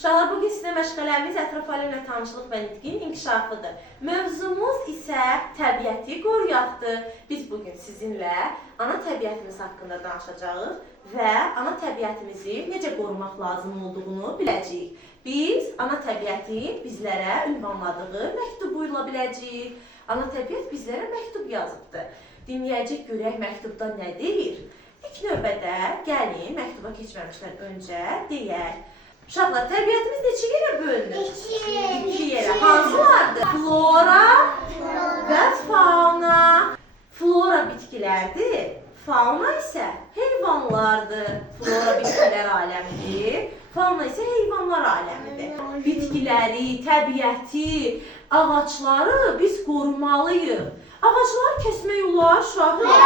Uşaqlar, bugün sizə məşğələmiz ətraf aləmlə tanışlıq və nitqin inkişafıdır. Mövzumuz isə təbiəti qoruyaqdır. Biz bugün sizinlə ana təbiətimiz haqqında danışacağıq və ana təbiətimizi necə qorumaq lazım olduğunu biləcəyik. Biz ana təbiətin bizlərə ünvanladığı məktubu ilə biləcəyik. Ana təbiət bizlərə məktub yazıbdır. Dinləyəcək görək məktubda nə deyir? İlk növbədə gəlin məktuba keçməmişdən öncə deyək. Uşaqlar, təbiətimiz neçə yerə bölünür? İki yerə. Hansılardır? Flora və fauna. Flora bitkilərdir, fauna isə heyvanlardır. Flora bitkilər aləmidir, fauna isə heyvanlar aləmidir. Bitkiləri, təbiəti, ağacları biz qorumalıyıq. Ağacları kəsmək olar, uşaqlar?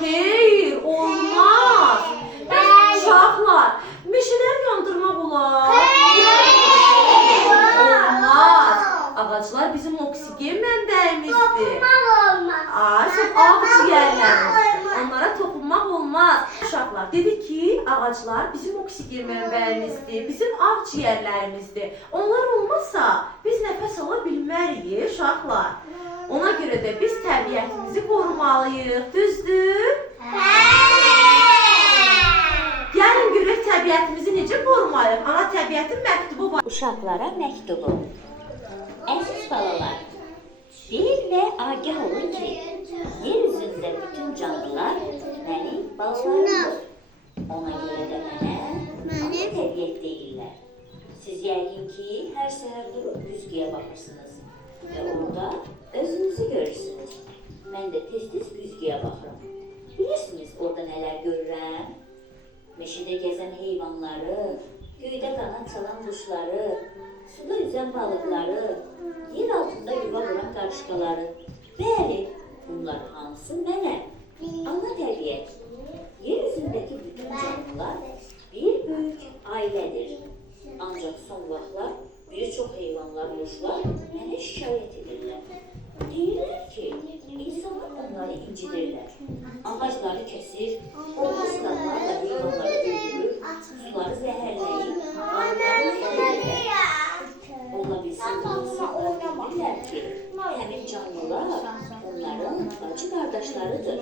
Xeyr, olmaz. Uşaqlar, meşələri yandırmaq olar? Olmaz. Ağaclar bizim oksigen mənbəyimizdir. Çok ağciyərlərimizdir. Onlara toxunmaq olmaz. Uşaqlar, dedik ki, ağaclar bizim oksigen mənbəyimizdir, bizim ağciyərlərimizdir. Onlar olmazsa biz nəfəs ala bilmərik, uşaqlar. Ona görə də biz təbiətimizi qorumalıyıq, düzdür? Gəlin görək təbiətimizi necə qorumalıyıq? Ana təbiətin məktubu var. Uşaqlara məktubu. Əziz balalar, bil və agah olun ki, yer üzündə bütün canlılar mənim balalarımdır. Ona görə də mənə ana təbiət deyirlər. Siz yəqin ki, hər səhər durub güzgüyə baxırsınız və orada özünüzü görürsünüz. Mən də tez-tez güzgüyə baxıram. Bilirsiniz orada nələr görürəm? Meşədə gəzən heyvanları, göydə qanad çalan quşları, suda üzən balıqları, yer altında yuva quran qarışqaları. Bəli, bunlar hamısı mənə, ana təbiət. Yer üzündəki bütün canlılar bir böyük ailədir. Ancaq son vaxtlar bir çox heyvanlar, quşlar mənə şikayət edirlər. Deyirlər ki, insanlar onları incidirlər. Ağacları kəsir, olmaz qadlarla heyvanları öldürür, suları zəhərləyir, qanlarını edirlər. Ola bilsin, insanlar bilirlər ki, həmin canlılar onların bacı qardaşlarıdır.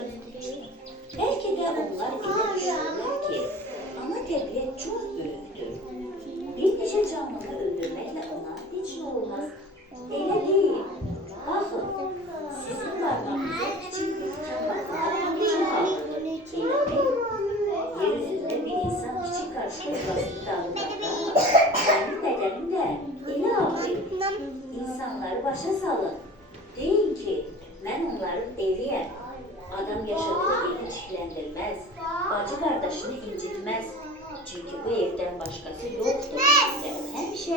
Bəlkə də onlar elə düşünürlər ki, ana təbiət çox böyükdür. Bir neçə canlını öldürməklə ona heç nə olmaz. Elə deyil. Baxın, sizin qarnınızda kiçik bir tikan baxımda çox ağırdır. Elə deyil. Yer üzündə bir insan kiçik qarışıq yuvasını dağıdanda, mənim bədənim də elə ağrıyır. İnsanları başa salın. Deyin ki, mən onların eviyəm. Adam yaşadığı evi çikləndirməz, bacı qardaşını incitməz. Çünki bu evdən başqası yoxdur və o həmişə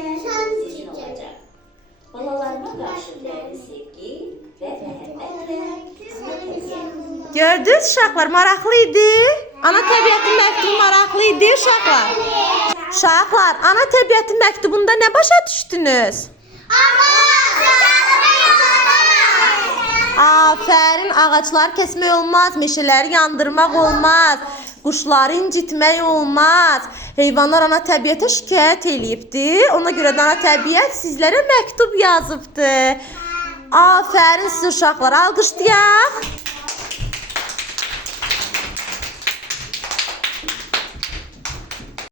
sizin olacaq. Balalarıma qarşı dəyərli sevgi və məhəbbətlə ana təbiət. Gördünüz uşaqlar, maraqlı idi. Ana təbiətin məktubu maraqlı idi uşaqlar. Uşaqlar, ana təbiətin məktubunda nə başa düşdünüz? Afərin, ağaclar kəsmək olmaz, meşələri yandırmaq olmaz, quşları incitmək olmaz. Heyvanlar ana təbiətə şikayət eləyibdir. Ona görə də ana təbiət sizlərə məktub yazıbdır. Afərin siz uşaqlar, alqışlayaq.